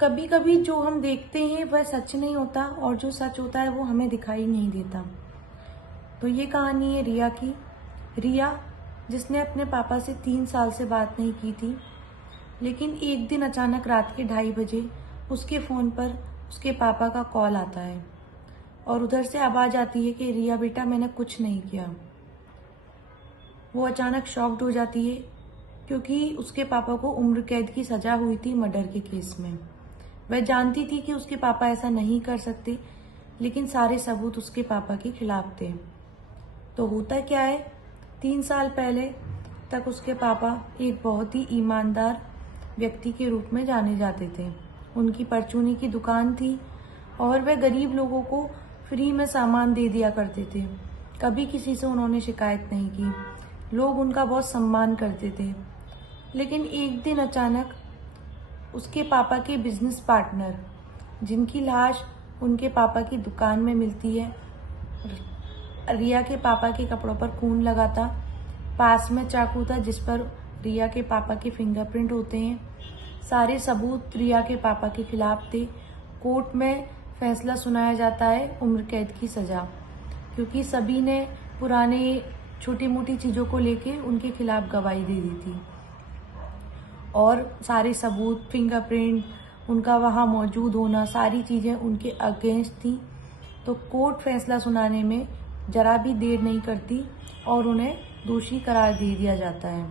कभी कभी जो हम देखते हैं वह सच नहीं होता और जो सच होता है वो हमें दिखाई नहीं देता। तो ये कहानी है रिया की। रिया जिसने अपने पापा से 3 साल से बात नहीं की थी, लेकिन एक दिन अचानक रात के 2:30 बजे उसके फ़ोन पर उसके पापा का कॉल आता है और उधर से आवाज़ आती है कि रिया बेटा मैंने कुछ नहीं किया। वो अचानक शॉक्ड हो जाती है क्योंकि उसके पापा को उम्र कैद की सज़ा हुई थी मर्डर के केस में। वह जानती थी कि उसके पापा ऐसा नहीं कर सकते, लेकिन सारे सबूत उसके पापा के खिलाफ थे। तो होता क्या है, 3 साल पहले तक उसके पापा एक बहुत ही ईमानदार व्यक्ति के रूप में जाने जाते थे। उनकी परचूनी की दुकान थी और वह गरीब लोगों को फ्री में सामान दे दिया करते थे। कभी किसी से उन्होंने शिकायत नहीं की। लोग उनका बहुत सम्मान करते थे। लेकिन एक दिन अचानक उसके पापा के बिजनेस पार्टनर, जिनकी लाश उनके पापा की दुकान में मिलती है, रिया के पापा के कपड़ों पर खून लगा था, पास में चाकू था जिस पर रिया के पापा के फिंगरप्रिंट होते हैं। सारे सबूत रिया के पापा के खिलाफ थे। कोर्ट में फैसला सुनाया जाता है उम्र कैद की सज़ा, क्योंकि सभी ने पुराने छोटी मोटी चीज़ों को लेके उनके खिलाफ गवाही दे दी थी और सारे सबूत, फिंगरप्रिंट, उनका वहाँ मौजूद होना, सारी चीज़ें उनके अगेंस्ट थी। तो कोर्ट फैसला सुनाने में जरा भी देर नहीं करती और उन्हें दोषी करार दे दिया जाता है।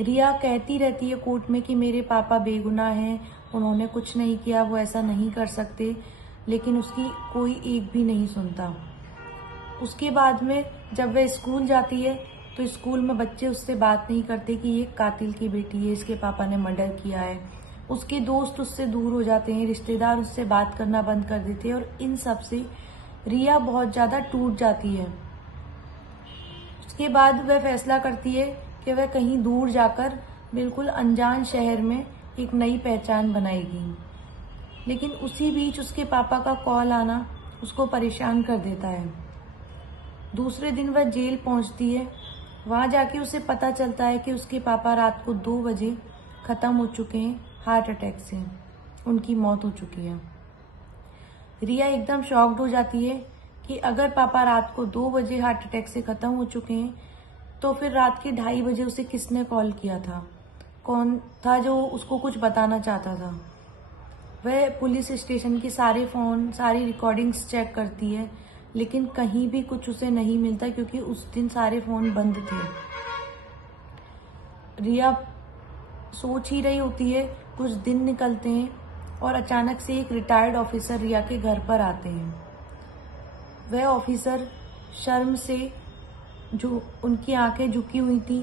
रिया कहती रहती है कोर्ट में कि मेरे पापा बेगुनाह हैं, उन्होंने कुछ नहीं किया, वो ऐसा नहीं कर सकते, लेकिन उसकी कोई एक भी नहीं सुनता। उसके बाद में जब वह स्कूल जाती है तो स्कूल में बच्चे उससे बात नहीं करते कि ये कातिल की बेटी है, इसके पापा ने मर्डर किया है। उसके दोस्त उससे दूर हो जाते हैं, रिश्तेदार उससे बात करना बंद कर देते हैं और इन सब से रिया बहुत ज़्यादा टूट जाती है। उसके बाद वह फैसला करती है कि वह कहीं दूर जाकर बिल्कुल अनजान शहर में एक नई पहचान बनाएगी। लेकिन उसी बीच उसके पापा का कॉल आना उसको परेशान कर देता है। दूसरे दिन वह जेल पहुंचती है। वहां जाके उसे पता चलता है कि उसके पापा रात को 2 बजे खत्म हो चुके हैं, हार्ट अटैक से उनकी मौत हो चुकी है। रिया एकदम शॉक्ड हो जाती है कि अगर पापा रात को 2 बजे हार्ट अटैक से खत्म हो चुके हैं तो फिर रात के 2:30 बजे उसे किसने कॉल किया था, कौन था जो उसको कुछ बताना चाहता था। वह पुलिस स्टेशन के सारे फ़ोन, सारी रिकॉर्डिंग्स चेक करती है, लेकिन कहीं भी कुछ उसे नहीं मिलता क्योंकि उस दिन सारे फ़ोन बंद थे। रिया सोच ही रही होती है, कुछ दिन निकलते हैं और अचानक से एक रिटायर्ड ऑफिसर रिया के घर पर आते हैं। वह ऑफिसर शर्म से जो उनकी आंखें झुकी हुई थी,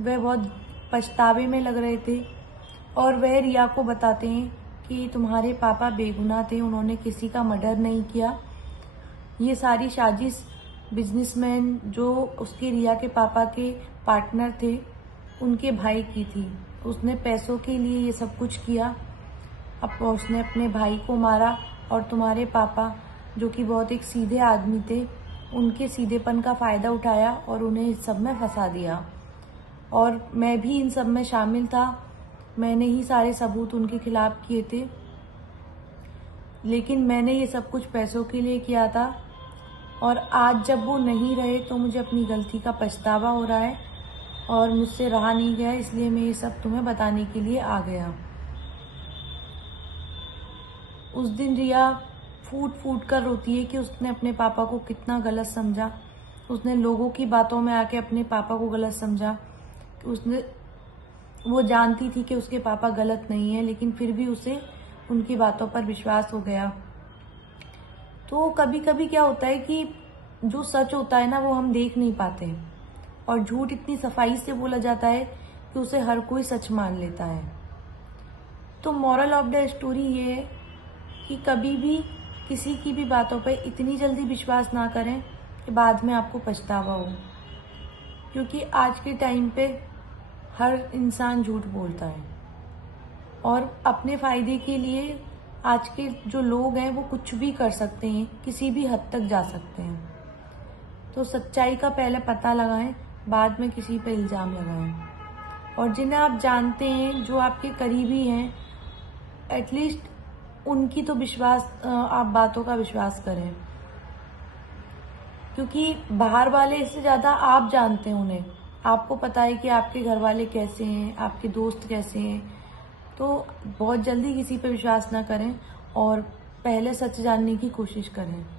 वह बहुत पछतावे में लग रहे थे और वह रिया को बताते हैं कि तुम्हारे पापा बेगुनाह थे, उन्होंने किसी का मर्डर नहीं किया। ये सारी साजिश बिजनेसमैन जो उसके रिया के पापा के पार्टनर थे, उनके भाई की थी। उसने पैसों के लिए ये सब कुछ किया। अब उसने अपने भाई को मारा और तुम्हारे पापा, जो कि बहुत एक सीधे आदमी थे, उनके सीधेपन का फ़ायदा उठाया और उन्हें इस सब में फंसा दिया। और मैं भी इन सब में शामिल था, मैंने ही सारे सबूत उनके खिलाफ किए थे, लेकिन मैंने ये सब कुछ पैसों के लिए किया था और आज जब वो नहीं रहे तो मुझे अपनी गलती का पछतावा हो रहा है और मुझसे रहा नहीं गया, इसलिए मैं ये सब तुम्हें बताने के लिए आ गया। उस दिन रिया फूट फूट कर रोती है कि उसने अपने पापा को कितना गलत समझा। उसने लोगों की बातों में आके अपने पापा को गलत समझा। वो जानती थी कि उसके पापा गलत नहीं है, लेकिन फिर भी उसे उनकी बातों पर विश्वास हो गया। तो कभी कभी क्या होता है कि जो सच होता है ना, वो हम देख नहीं पाते और झूठ इतनी सफाई से बोला जाता है कि उसे हर कोई सच मान लेता है। तो मॉरल ऑफ द स्टोरी ये है कि कभी भी किसी की भी बातों पर इतनी जल्दी विश्वास ना करें कि बाद में आपको पछतावा हो, क्योंकि आज के टाइम पे हर इंसान झूठ बोलता है और अपने फ़ायदे के लिए आज के जो लोग हैं वो कुछ भी कर सकते हैं, किसी भी हद तक जा सकते हैं। तो सच्चाई का पहले पता लगाएं, बाद में किसी पे इल्ज़ाम लगाएं। और जिन्हें आप जानते हैं, जो आपके करीबी हैं, एटलीस्ट उनकी तो आप बातों का विश्वास करें, क्योंकि बाहर वाले इससे ज़्यादा आप जानते हैं उन्हें। आपको पता है कि आपके घर वाले कैसे हैं, आपके दोस्त कैसे हैं। तो बहुत जल्दी किसी पे विश्वास ना करें और पहले सच जानने की कोशिश करें।